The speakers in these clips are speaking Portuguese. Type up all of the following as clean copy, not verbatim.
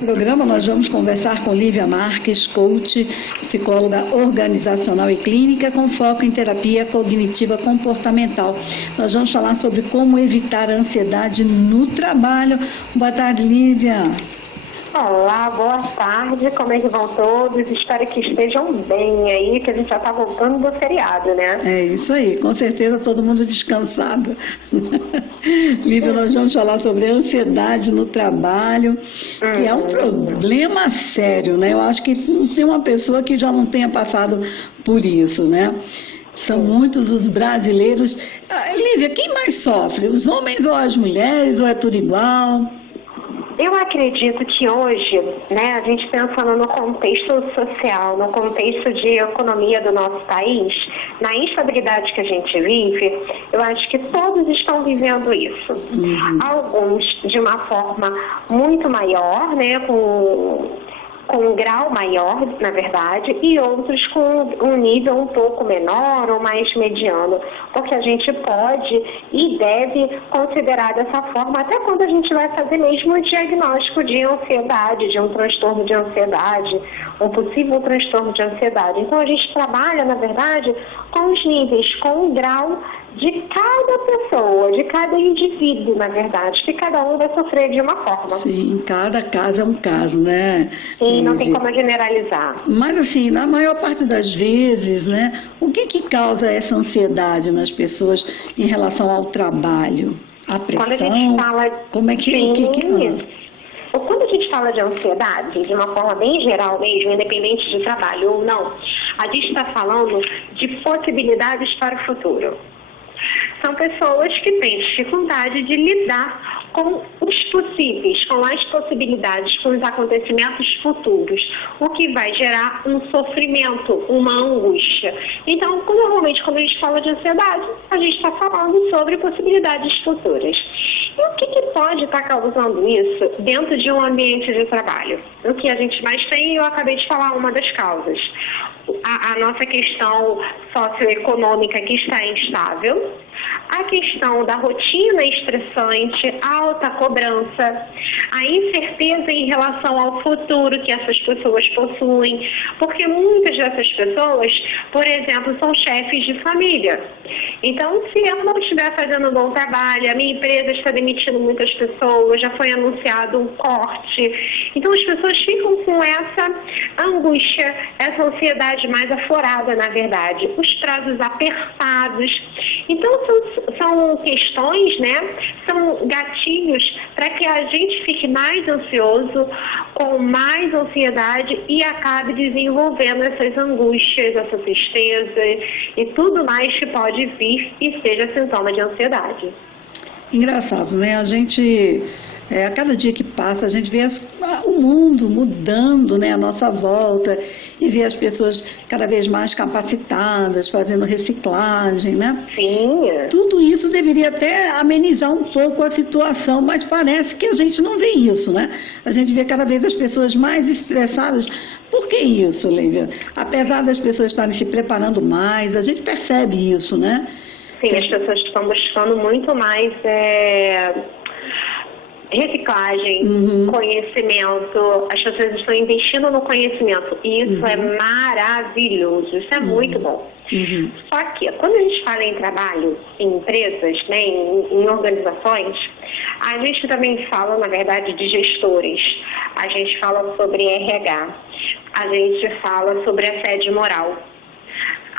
No programa nós vamos conversar com Lívia Marques, coach, psicóloga organizacional e clínica com foco em terapia cognitiva comportamental. Nós vamos falar sobre como evitar a ansiedade no trabalho. Boa tarde, Lívia. Olá, boa tarde, como é que vão todos? Espero que estejam bem aí, que a gente já está voltando do feriado, né? É isso aí, com certeza todo mundo descansado. Lívia, nós vamos falar sobre a ansiedade no trabalho, que é um problema sério, né? Eu acho que não tem uma pessoa que já não tenha passado por isso, né? São muitos os brasileiros. Lívia, quem mais sofre? Os homens ou as mulheres, ou é tudo igual? Eu acredito que hoje, né, a gente pensando no contexto social, no contexto de economia do nosso país, na instabilidade que a gente vive, eu acho que todos estão vivendo isso. Alguns de uma forma muito maior, né, com um grau maior, na verdade, e outros com um nível um pouco menor ou mais mediano, porque a gente pode e deve considerar dessa forma até quando a gente vai fazer mesmo o diagnóstico de ansiedade, de um transtorno de ansiedade, um possível transtorno de ansiedade. Então a gente trabalha, na verdade, com os níveis, com o grau de cada pessoa, de cada indivíduo, na verdade, que cada um vai sofrer de uma forma. Sim, cada caso é um caso, né? Sim, não tem como generalizar. Mas assim, na maior parte das vezes, né, o que causa essa ansiedade nas pessoas em relação ao trabalho? A pressão? Quando a gente fala... Como é que... Quando a gente fala de ansiedade, de uma forma bem geral mesmo, independente de trabalho ou não, a gente está falando de possibilidades para o futuro. São pessoas que têm dificuldade de lidar com os possíveis, com as possibilidades, com os acontecimentos futuros, o que vai gerar um sofrimento, uma angústia. Então, normalmente, quando a gente fala de ansiedade, a gente está falando sobre possibilidades futuras. E o que pode estar causando isso dentro de um ambiente de trabalho? O que a gente mais tem, eu acabei de falar uma das causas. A nossa questão socioeconômica que está instável, a questão da rotina estressante, alta cobrança, a incerteza em relação ao futuro que essas pessoas possuem, porque muitas dessas pessoas, por exemplo, são chefes de família. Então, se eu não estiver fazendo um bom trabalho, a minha empresa está demitindo muitas pessoas, já foi anunciado um corte. Então, as pessoas ficam com essa angústia, essa ansiedade mais aflorada, na verdade, os prazos apertados. Então, são questões, né? São gatilhos para que a gente fique mais ansioso, com mais ansiedade e acabe desenvolvendo essas angústias, essa tristeza e tudo mais que pode vir e seja sintoma de ansiedade. Engraçado, né? A gente... a cada dia que passa, a gente vê o mundo mudando, né, à nossa volta, e vê as pessoas cada vez mais capacitadas, fazendo reciclagem, né? Sim. Tudo isso deveria até amenizar um pouco a situação, mas parece que a gente não vê isso, né? A gente vê cada vez as pessoas mais estressadas. Por que isso, Lívia? Apesar das pessoas estarem se preparando mais, a gente percebe isso, né? Sim, as pessoas estão buscando muito mais... reciclagem, conhecimento, as pessoas estão investindo no conhecimento e isso é maravilhoso, isso é muito bom. Só que quando a gente fala em trabalho, em empresas, né, em organizações, a gente também fala, na verdade, de gestores, a gente fala sobre RH, a gente fala sobre assédio moral.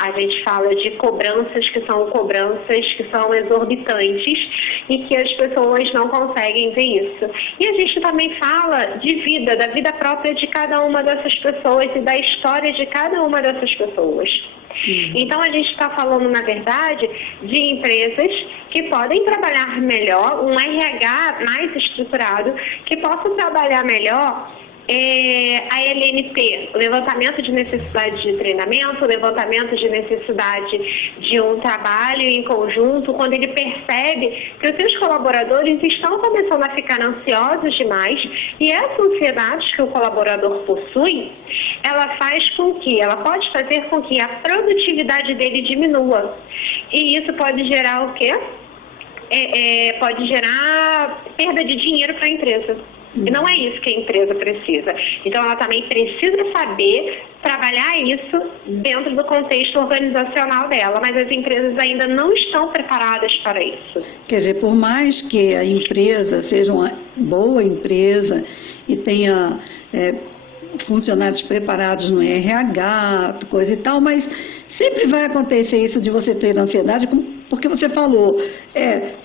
A gente fala de cobranças que são exorbitantes e que as pessoas não conseguem ver isso. E a gente também fala de vida, da vida própria de cada uma dessas pessoas e da história de cada uma dessas pessoas. Então a gente está falando, na verdade, de empresas que podem trabalhar melhor, um RH mais estruturado, que possam trabalhar melhor a LNT, levantamento de necessidade de treinamento, levantamento de necessidade de um trabalho em conjunto, quando ele percebe que os seus colaboradores estão começando a ficar ansiosos demais e essa ansiedade que o colaborador possui, ela pode fazer com que a produtividade dele diminua. E isso pode gerar o quê? Pode gerar perda de dinheiro para a empresa. E não é isso que a empresa precisa. Então, ela também precisa saber trabalhar isso dentro do contexto organizacional dela, mas as empresas ainda não estão preparadas para isso. Quer dizer, por mais que a empresa seja uma boa empresa e tenha funcionários preparados no RH, coisa e tal, mas sempre vai acontecer isso de você ter ansiedade, porque você falou,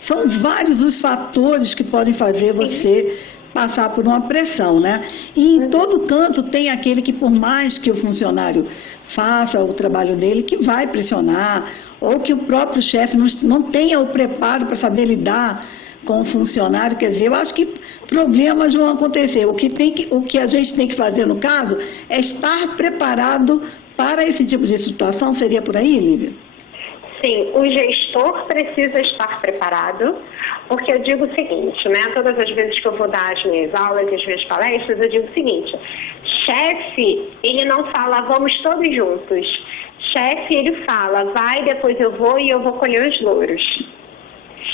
são vários os fatores que podem fazer você passar por uma pressão, né? E em todo canto tem aquele que, por mais que o funcionário faça o trabalho dele, que vai pressionar, ou que o próprio chefe não tenha o preparo para saber lidar com o funcionário. Quer dizer, eu acho que problemas vão acontecer. O que a gente tem que fazer, no caso, é estar preparado para esse tipo de situação. Seria por aí, Lívia? Sim, o gestor precisa estar preparado, porque eu digo o seguinte, né? Todas as vezes que eu vou dar as minhas aulas e as minhas palestras, eu digo o seguinte: chefe, ele não fala vamos todos juntos. Chefe, ele fala vai, depois eu vou e eu vou colher os louros.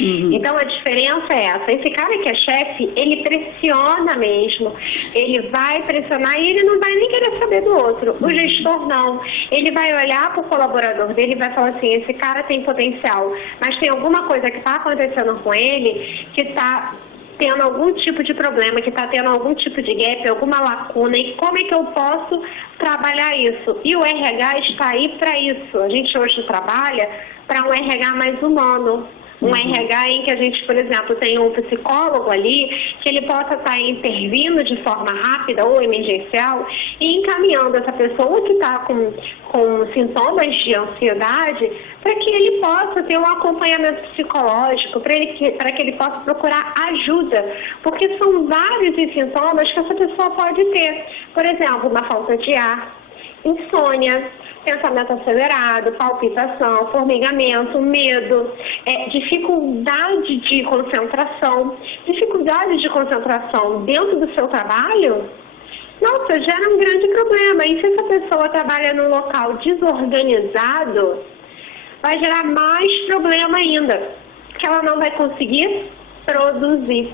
Então, a diferença é essa. Esse cara que é chefe, ele pressiona mesmo. Ele vai pressionar e ele não vai nem querer saber do outro. O gestor, não. Ele vai olhar para o colaborador dele e vai falar assim, esse cara tem potencial, mas tem alguma coisa que está acontecendo com ele que está tendo algum tipo de problema, que está tendo algum tipo de gap, alguma lacuna, e como é que eu posso trabalhar isso? E o RH está aí para isso. A gente hoje trabalha para um RH mais humano. Um RH em que a gente, por exemplo, tem um psicólogo ali, que ele possa estar intervindo de forma rápida ou emergencial e encaminhando essa pessoa que está com sintomas de ansiedade para que ele possa ter um acompanhamento psicológico, para que ele possa procurar ajuda, porque são vários os sintomas que essa pessoa pode ter. Por exemplo, uma falta de ar, insônia, pensamento acelerado, palpitação, formigamento, medo, dificuldade de concentração. Dificuldade de concentração dentro do seu trabalho, nossa, gera um grande problema. E se essa pessoa trabalha num local desorganizado, vai gerar mais problema ainda, porque ela não vai conseguir produzir.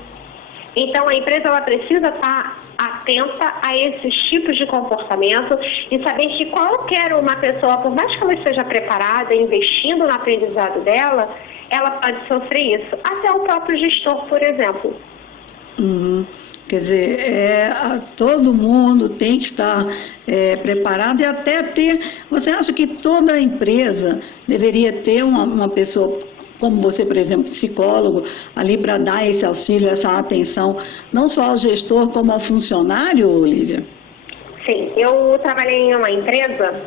Então, a empresa ela precisa estar atenta a esses tipos de comportamento e saber que qualquer uma pessoa, por mais que ela esteja preparada, investindo no aprendizado dela, ela pode sofrer isso. Até o próprio gestor, por exemplo. Quer dizer, todo mundo tem que estar preparado e até ter... Você acha que toda empresa deveria ter uma pessoa como você, por exemplo, psicólogo, ali para dar esse auxílio, essa atenção, não só ao gestor como ao funcionário, Lívia? Sim, eu trabalhei em uma empresa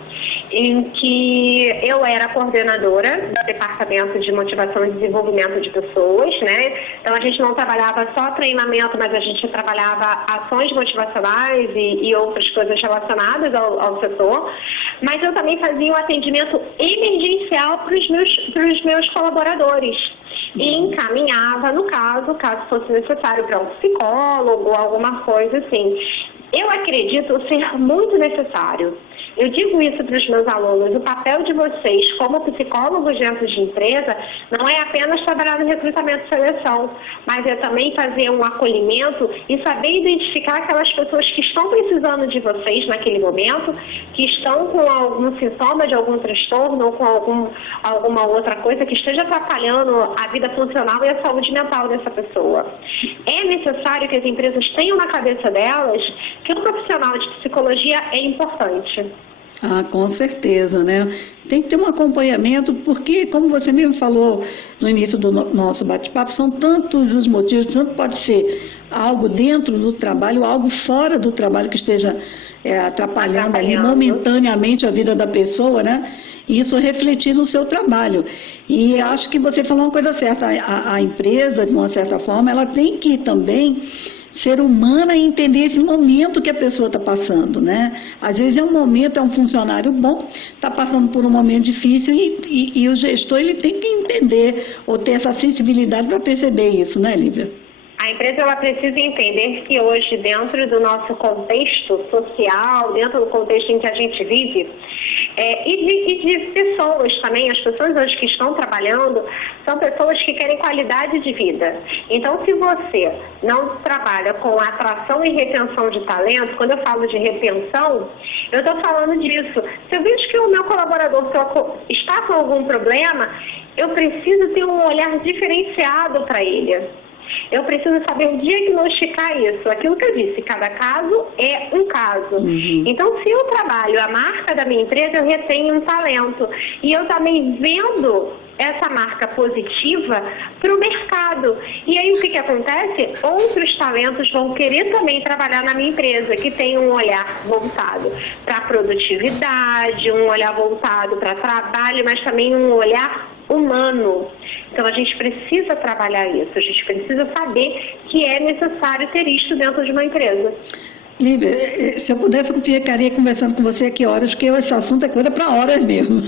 em que eu era coordenadora do departamento de motivação e desenvolvimento de pessoas, né? Então a gente não trabalhava só treinamento, mas a gente trabalhava ações motivacionais e outras coisas relacionadas ao setor. Mas eu também fazia um atendimento emergencial para os meus colaboradores. E encaminhava, no caso fosse necessário, para um psicólogo, alguma coisa assim. Eu acredito ser muito necessário. Eu digo isso para os meus alunos, o papel de vocês como psicólogos dentro de empresa não é apenas trabalhar no recrutamento e seleção, mas é também fazer um acolhimento e saber identificar aquelas pessoas que estão precisando de vocês naquele momento, que estão com algum sintoma de algum transtorno ou com alguma outra coisa que esteja atrapalhando a vida funcional e a saúde mental dessa pessoa. É necessário que as empresas tenham na cabeça delas que um profissional de psicologia é importante. Ah, com certeza, né? Tem que ter um acompanhamento, porque, como você mesmo falou no início do nosso bate-papo, são tantos os motivos, tanto pode ser algo dentro do trabalho, algo fora do trabalho que esteja atrapalhando ali momentaneamente a vida da pessoa, né? E isso refletir no seu trabalho. E acho que você falou uma coisa certa, a empresa, de uma certa forma, ela tem que também ser humana e entender esse momento que a pessoa está passando, né? Às vezes é um momento, é um funcionário bom, está passando por um momento difícil e o gestor ele tem que entender ou ter essa sensibilidade para perceber isso, né, Lívia? A empresa ela precisa entender que hoje, dentro do nosso contexto social, dentro do contexto em que a gente vive, E de pessoas também. As pessoas hoje que estão trabalhando são pessoas que querem qualidade de vida. Então, se você não trabalha com atração e retenção de talento, quando eu falo de retenção, eu estou falando disso. Se eu vejo que o meu colaborador está com algum problema, eu preciso ter um olhar diferenciado para ele. Eu preciso saber diagnosticar isso. Aquilo que eu disse, cada caso é um caso. Então, se eu trabalho a marca da minha empresa, eu retenho um talento. E eu também vendo essa marca positiva para o mercado. E aí, o que acontece? Outros talentos vão querer também trabalhar na minha empresa, que tem um olhar voltado para a produtividade, um olhar voltado para trabalho, mas também um olhar humano. Então, a gente precisa trabalhar isso, a gente precisa saber que é necessário ter isso dentro de uma empresa. Lívia, se eu pudesse, eu ficaria conversando com você aqui horas, porque esse assunto é coisa para horas mesmo.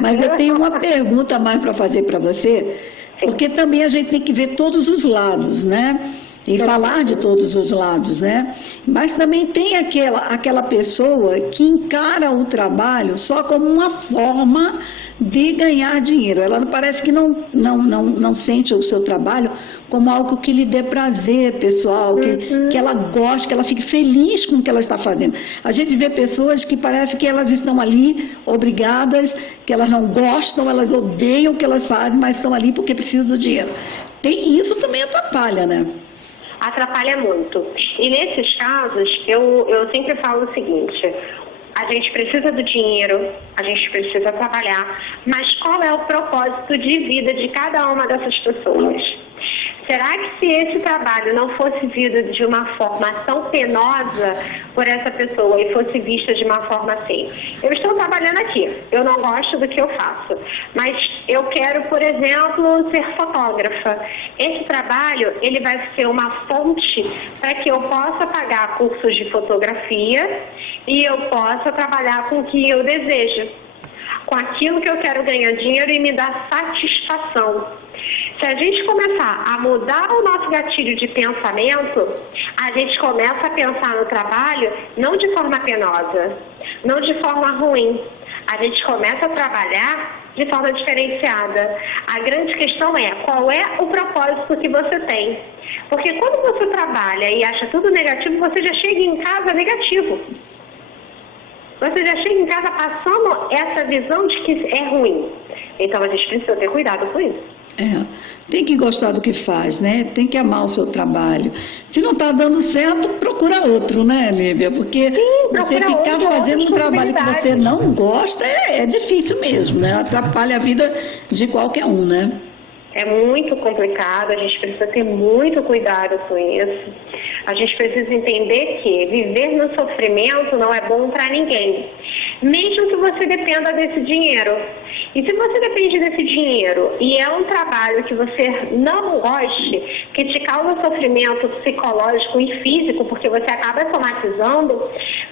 Mas eu tenho uma pergunta a mais para fazer para você, porque também a gente tem que ver todos os lados, né? E falar de todos os lados, né? Mas também tem aquela pessoa que encara o trabalho só como uma forma de ganhar dinheiro. Ela parece que não sente o seu trabalho como algo que lhe dê prazer pessoal, que ela goste, que ela fique feliz com o que ela está fazendo. A gente vê pessoas que parece que elas estão ali obrigadas, que elas não gostam, elas odeiam o que elas fazem, mas estão ali porque precisam do dinheiro. Isso também atrapalha, né? Atrapalha muito. E nesses casos, eu sempre falo o seguinte: a gente precisa do dinheiro, a gente precisa trabalhar, mas qual é o propósito de vida de cada uma dessas pessoas? Será que se esse trabalho não fosse visto de uma forma tão penosa por essa pessoa e fosse vista de uma forma assim? Eu estou trabalhando aqui, eu não gosto do que eu faço, mas eu quero, por exemplo, ser fotógrafa. Esse trabalho, ele vai ser uma fonte para que eu possa pagar cursos de fotografia e eu possa trabalhar com o que eu desejo, com aquilo que eu quero ganhar dinheiro e me dar satisfação. Se a gente começar a mudar o nosso gatilho de pensamento, a gente começa a pensar no trabalho não de forma penosa, não de forma ruim. A gente começa a trabalhar de forma diferenciada. A grande questão é qual é o propósito que você tem. Porque quando você trabalha e acha tudo negativo, você já chega em casa negativo. Você já chega em casa passando essa visão de que é ruim. Então a gente precisa ter cuidado com isso. Tem que gostar do que faz, né? Tem que amar o seu trabalho. Se não está dando certo, procura outro, né, Lívia? Porque você ficar fazendo um trabalho que você não gosta é difícil mesmo, né? Atrapalha a vida de qualquer um, né? É muito complicado, a gente precisa ter muito cuidado com isso. A gente precisa entender que viver no sofrimento não é bom para ninguém, mesmo que você dependa desse dinheiro. E se você depende desse dinheiro e é um trabalho que você não goste, que te causa sofrimento psicológico e físico, porque você acaba somatizando,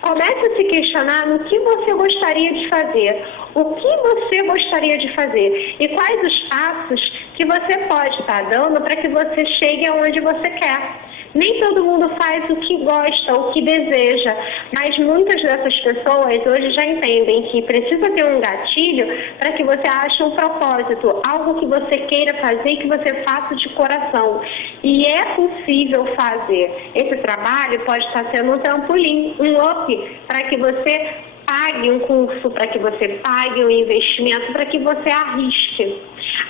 comece a se questionar no que você gostaria de fazer, o que você gostaria de fazer e quais os passos que você pode estar dando para que você chegue aonde você quer. Nem todo mundo faz o que gosta, o que deseja, mas muitas dessas pessoas hoje já entendem que precisa ter um gatilho para que você ache um propósito, algo que você queira fazer e que você faça de coração. E é possível fazer. Esse trabalho pode estar sendo um trampolim, um up, para que você pague um curso, para que você pague um investimento, para que você arrisque.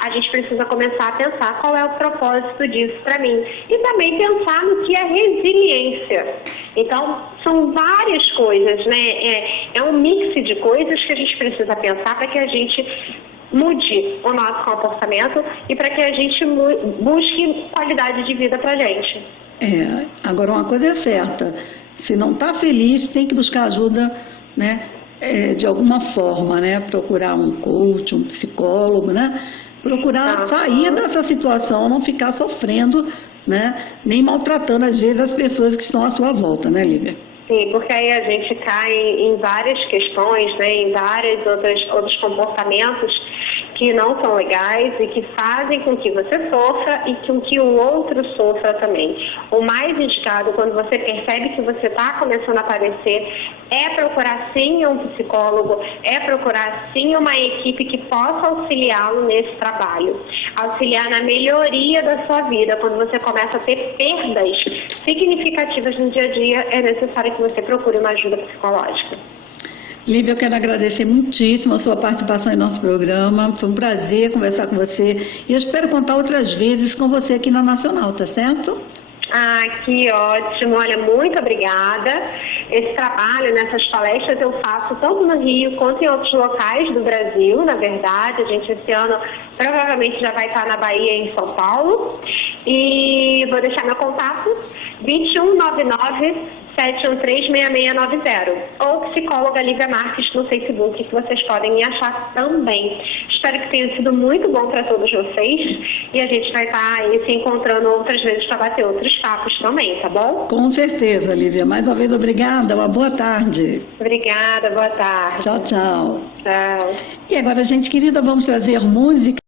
A gente precisa começar a pensar qual é o propósito disso para mim. E também pensar no que é resiliência. Então, são várias coisas, né? É um mix de coisas que a gente precisa pensar para que a gente mude o nosso comportamento e para que a gente busque qualidade de vida para a gente. Agora uma coisa é certa. Se não está feliz, tem que buscar ajuda, né? De alguma forma, né? Procurar um coach, um psicólogo, né? Procurar sair dessa situação, não ficar sofrendo, né? Nem maltratando, às vezes, as pessoas que estão à sua volta, né, Lívia? Sim, porque aí a gente cai em várias questões, né? Em vários outros comportamentos que não são legais e que fazem com que você sofra e com que o outro sofra também. O mais indicado, quando você percebe que você está começando a padecer, é procurar sim um psicólogo, é procurar sim uma equipe que possa auxiliá-lo nesse trabalho, auxiliar na melhoria da sua vida. Quando você começa a ter perdas significativas no dia a dia, é necessário que você procure uma ajuda psicológica. Lívia, eu quero agradecer muitíssimo a sua participação em nosso programa. Foi um prazer conversar com você e eu espero contar outras vezes com você aqui na Nacional, tá certo? Ah, que ótimo. Olha, muito obrigada. Esse trabalho, nessas palestras, eu faço tanto no Rio quanto em outros locais do Brasil, na verdade. A gente, esse ano, provavelmente já vai estar na Bahia e em São Paulo. E vou deixar meu contato, 2199-713-6690. Ou psicóloga Lívia Marques no Facebook, que vocês podem me achar também. Espero que tenha sido muito bom para todos vocês. E a gente vai estar aí se encontrando outras vezes para bater outros papos também, tá bom? Com certeza, Lívia. Mais uma vez, obrigada. Uma boa tarde. Obrigada, boa tarde. Tchau, tchau. Tchau. E agora, gente querida, vamos trazer música.